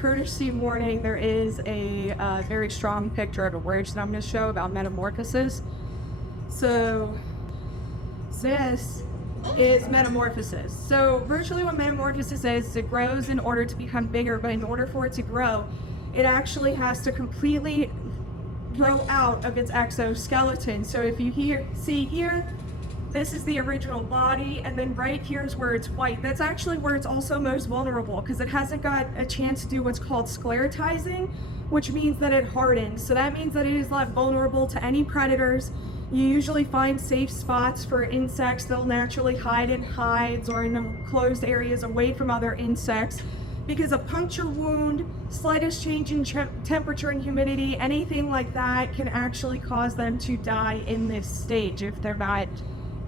courtesy warning, there is a very strong picture of a word that I'm going to show about metamorphosis. So this is metamorphosis. So virtually what metamorphosis is, it grows in order to become bigger, but in order for it to grow, it actually has to completely grow out of its exoskeleton. So if you see here, this is the original body, and then right here is where it's white. That's actually where it's also most vulnerable, because it hasn't got a chance to do what's called sclerotizing, which means that it hardens. So that means that it is left vulnerable to any predators. You usually find safe spots for insects. They'll naturally hide in hides or in enclosed areas away from other insects, because a puncture wound, slightest change in temperature and humidity, anything like that can actually cause them to die in this stage if they're not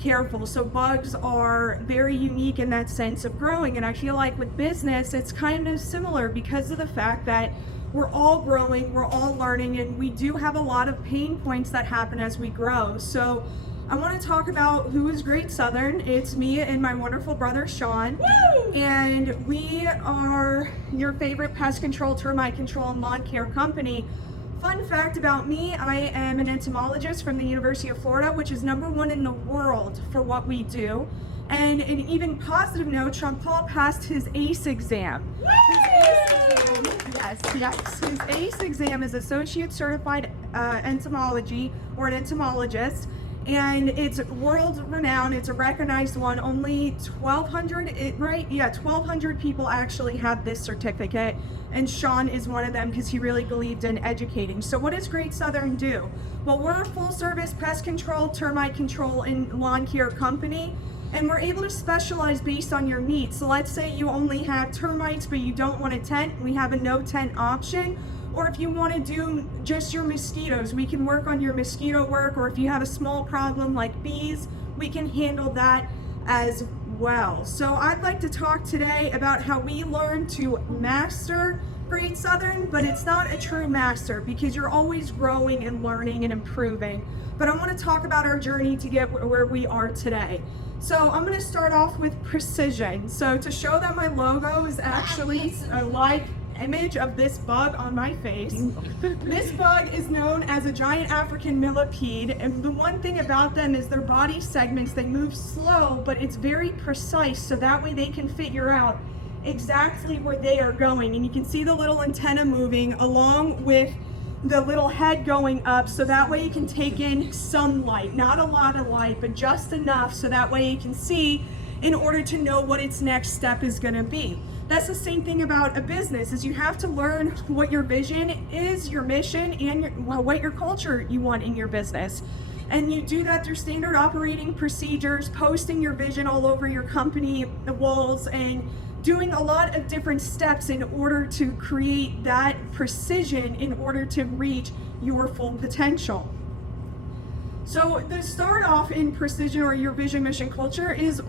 careful. So bugs are very unique in that sense of growing, and I feel like with business it's kind of similar because of the fact that we're all growing, we're all learning, and we do have a lot of pain points that happen as we grow. So I want to talk about who is Great Southern. It's me and my wonderful brother Sean. Woo! And we are your favorite pest control, termite control, and lawn care company. Fun fact about me, I am an entomologist from the University of Florida, which is #1 in the world for what we do. And an even positive note, Sean Paul passed his ACE exam. His ACE exam is Associate Certified Entomology, or an entomologist. And it's world renowned. It's a recognized one. Only 1,200 people actually have this certificate, and Sean is one of them because he really believed in educating. So what does Great Southern do? Well, we're a full service pest control, termite control, and lawn care company, and we're able to specialize based on your needs. So let's say you only have termites but you don't want a tent, we have a no tent option. Or if you want to do just your mosquitoes, we can work on your mosquito work. Or if you have a small problem like bees, we can handle that as well. So I'd like to talk today about how we learn to master Great Southern, but it's not a true master because you're always growing and learning and improving. But I want to talk about our journey to get where we are today. So I'm going to start off with precision. So to show that my logo is actually a live image of this bug on my face. This bug is known as a giant African millipede, and the one thing about them is their body segments, they move slow, but it's very precise, so that way they can figure out exactly where they are going. And you can see the little antenna moving along with the little head going up, so that way you can take in some light, not a lot of light, but just enough so that way you can see in order to know what its next step is going to be. That's the same thing about a business, is you have to learn what your vision is, your mission, and what your culture you want in your business. And you do that through standard operating procedures, posting your vision all over your company, the walls, and doing a lot of different steps in order to create that precision in order to reach your full potential. So the start off in precision or your vision, mission, culture is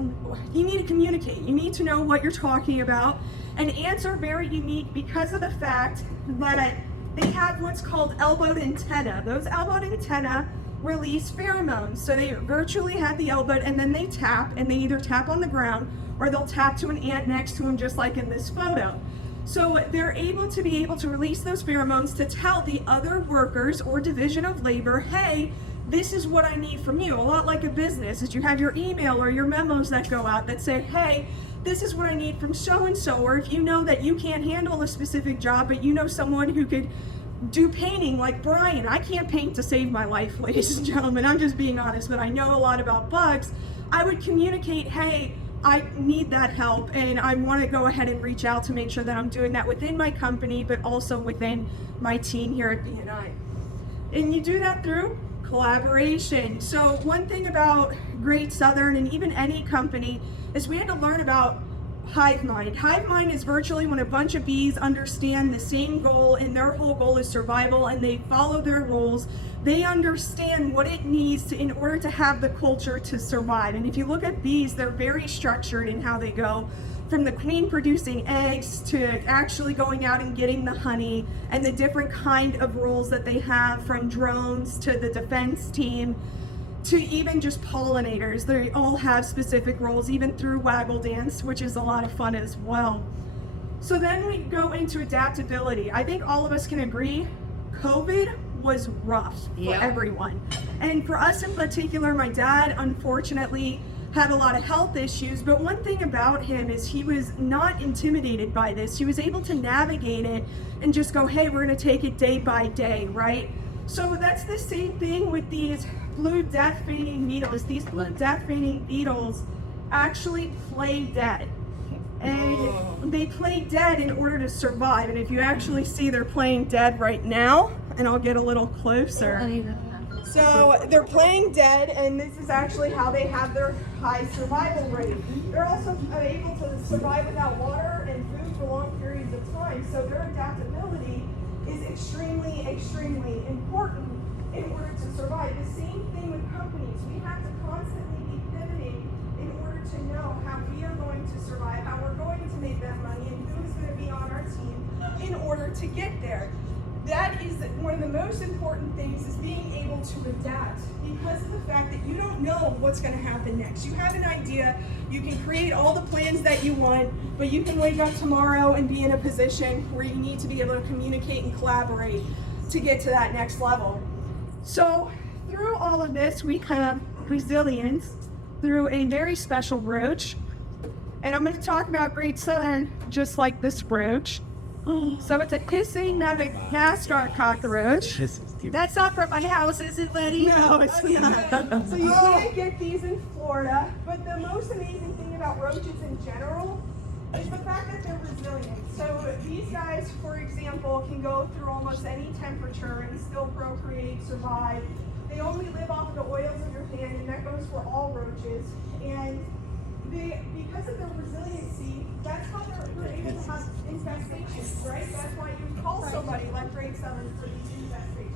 you need to communicate. You need to know what you're talking about. And ants are very unique because of the fact that they have what's called elbowed antenna. Those elbowed antenna release pheromones. So they virtually have the elbowed, and then they tap, and they either tap on the ground or they'll tap to an ant next to them, just like in this photo. So they're able to release those pheromones to tell the other workers or division of labor, hey, this is what I need from you. A lot like a business, is you have your email or your memos that go out that say, hey, this is what I need from so-and-so. Or if you know that you can't handle a specific job, but you know someone who could do painting like Brian. I can't paint to save my life, ladies and gentlemen. I'm just being honest, but I know a lot about bugs. I would communicate, hey, I need that help, and I want to go ahead and reach out to make sure that I'm doing that within my company, but also within my team here at BNI. And you do that through collaboration. So one thing about Great Southern and even any company is we had to learn about hive mind. Hive mind is virtually when a bunch of bees understand the same goal, and their whole goal is survival, and they follow their rules. They understand what it needs in order to have the culture to survive. And if you look at bees, they're very structured in how they go, from the queen producing eggs to actually going out and getting the honey, and the different kind of rules that they have, from drones to the defense team to even just pollinators. They all have specific roles, even through waggle dance, which is a lot of fun as well. So then we go into adaptability. I think all of us can agree COVID was rough for everyone. And for us in particular, my dad unfortunately had a lot of health issues, but one thing about him is he was not intimidated by this. He was able to navigate it and just go, hey, we're gonna take it day by day, right? So that's the same thing with these blue death feeding beetles. These blue death feeding beetles actually play dead. And they play dead in order to survive. And if you actually see, they're playing dead right now, and I'll get a little closer. So they're playing dead, and this is actually how they have their high survival rate. They're also able to survive without water and food for long periods of time. So their adaptability is extremely, extremely important in order to survive. The same thing with companies. We have to constantly be pivoting in order to know how we are going to survive, how we're going to make that money, and who's going to be on our team in order to get there. That is one of the most important things, is being able to adapt, because of the fact that you don't know what's going to happen next. You have an idea, you can create all the plans that you want, but you can wake up tomorrow and be in a position where you need to be able to communicate and collaborate to get to that next level. So through all of this, we have resilience through a very special brooch. And I'm going to talk about Great Southern just like this brooch. So it's a hissing Madagascar cockroach. That's not from my house, is it, Lettie? No, it's not. So you can't get these in Florida. But the most amazing thing about roaches in general is the fact that they're resilient. So these guys, for example, can go through almost any temperature and still procreate, survive. They only live off the oils of your hand, and that goes for all roaches. And because of their resiliency, that's how they're able to have infestations, right? That's why you call somebody like Great Southern for these infestations.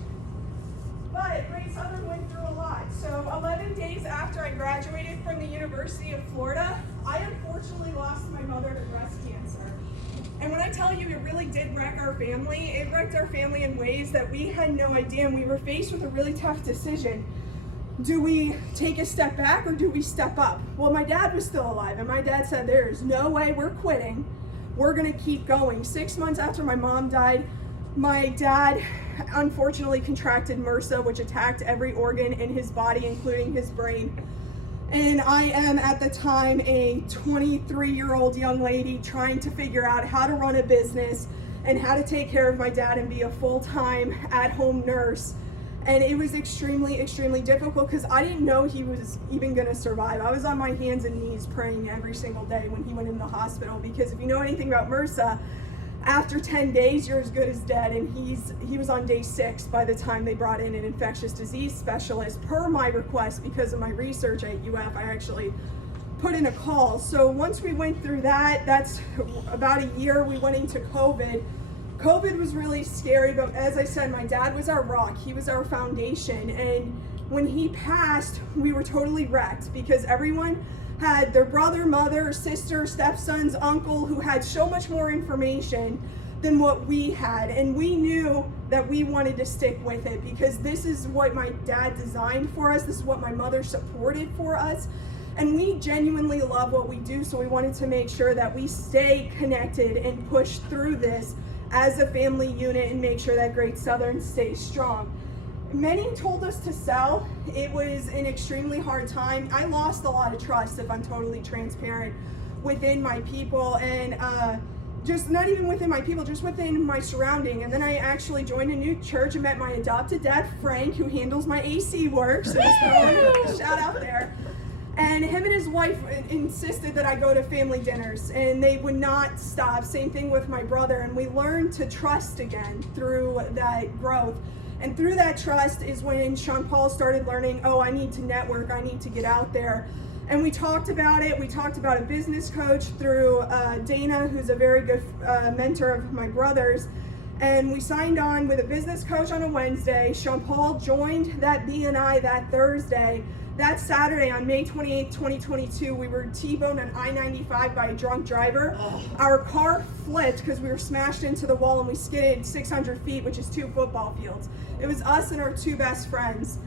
But Great Southern went through a lot. So 11 days after I graduated from the University of Florida, I unfortunately lost my mother to breast cancer. And when I tell you, it really did wreck our family, it wrecked our family in ways that we had no idea, and we were faced with a really tough decision. Do we take a step back or do we step up? Well, my dad was still alive, and my dad said, there's no way we're quitting. We're gonna keep going. 6 months after my mom died, my dad unfortunately contracted MRSA, which attacked every organ in his body, including his brain. And I am at the time a 23-year-old young lady trying to figure out how to run a business and how to take care of my dad and be a full-time at-home nurse. And it was extremely, extremely difficult because I didn't know he was even going to survive. I was on my hands and knees praying every single day when he went in the hospital, because if you know anything about MRSA, after 10 days, you're as good as dead. And he was on day 6 by the time they brought in an infectious disease specialist. Per my request, because of my research at UF, I actually put in a call. So once we went through that, that's about a year, we went into COVID. COVID was really scary, but as I said, my dad was our rock. He was our foundation. And when he passed, we were totally wrecked, because everyone had their brother, mother, sister, stepsons, uncle, who had so much more information than what we had. And we knew that we wanted to stick with it, because this is what my dad designed for us. This is what my mother supported for us. And we genuinely love what we do, so we wanted to make sure that we stay connected and push through this as a family unit and make sure that Great Southern stays strong. Many told us to sell. It was an extremely hard time. I lost a lot of trust, if I'm totally transparent, within my people, and just not even within my people, just within my surrounding. And then I actually joined a new church and met my adopted dad, Frank, who handles my AC work, so just throwing a shout out there. And him and his wife insisted that I go to family dinners, and they would not stop. Same thing with my brother, and we learned to trust again through that growth. And through that trust is when Sean Paul started learning, oh, I need to network, I need to get out there. And we talked about it. We talked about a business coach through Dana, who's a very good mentor of my brother's. And we signed on with a business coach on a Wednesday. Sean Paul joined that BNI that Thursday. That Saturday, on May 28th, 2022, we were T-boned on I-95 by a drunk driver. Our car flipped because we were smashed into the wall, and we skidded 600 feet, which is 2 football fields. It was us and our 2 best friends.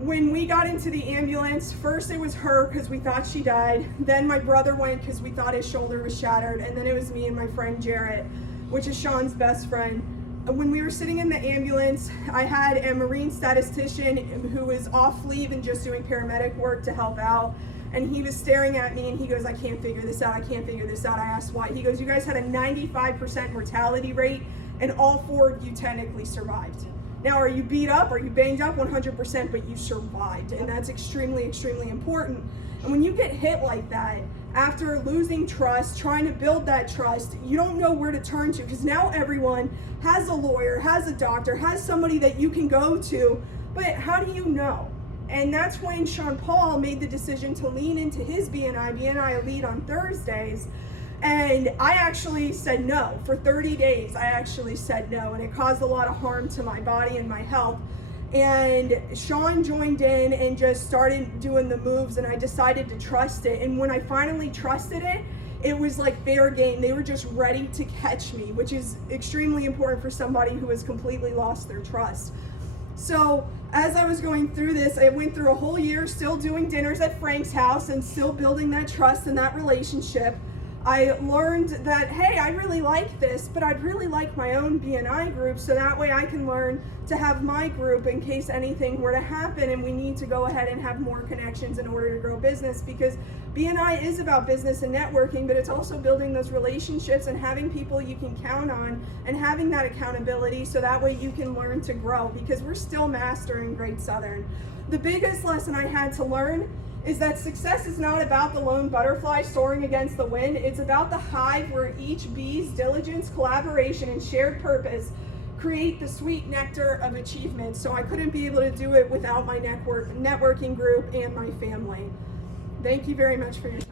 when we got into the ambulance, first it was her because we thought she died. Then my brother went because we thought his shoulder was shattered. And then it was me and my friend Jarrett, which is Sean's best friend. When we were sitting in the ambulance, I had a Marine statistician who was off leave and just doing paramedic work to help out. And he was staring at me and he goes, I can't figure this out. I can't figure this out. I asked why. He goes, you guys had a 95% mortality rate and all 4 of you technically survived. Now, are you beat up? Are you banged up? 100%, but you survived. And that's extremely, extremely important. And when you get hit like that, after losing trust, trying to build that trust, you don't know where to turn to because now everyone has a lawyer, has a doctor, has somebody that you can go to, but how do you know? And that's when Sean Paul made the decision to lean into his BNI. BNI lead on Thursdays. And I actually said no. For 30 days, I actually said no. And it caused a lot of harm to my body and my health. And Sean joined in and just started doing the moves, and I decided to trust it. And when I finally trusted it, it was like fair game. They were just ready to catch me, which is extremely important for somebody who has completely lost their trust. So as I was going through this, I went through a whole year still doing dinners at Frank's house and still building that trust and that relationship. I learned that, hey, I really like this, but I'd really like my own BNI group so that way I can learn to have my group in case anything were to happen and we need to go ahead and have more connections in order to grow business, because BNI is about business and networking, but it's also building those relationships and having people you can count on and having that accountability so that way you can learn to grow, because we're still mastering Great Southern. The biggest lesson I had to learn is that success is not about the lone butterfly soaring against the wind. It's about the hive where each bee's diligence, collaboration, and shared purpose create the sweet nectar of achievement. So I couldn't be able to do it without my networking group and my family. Thank you very much for your time.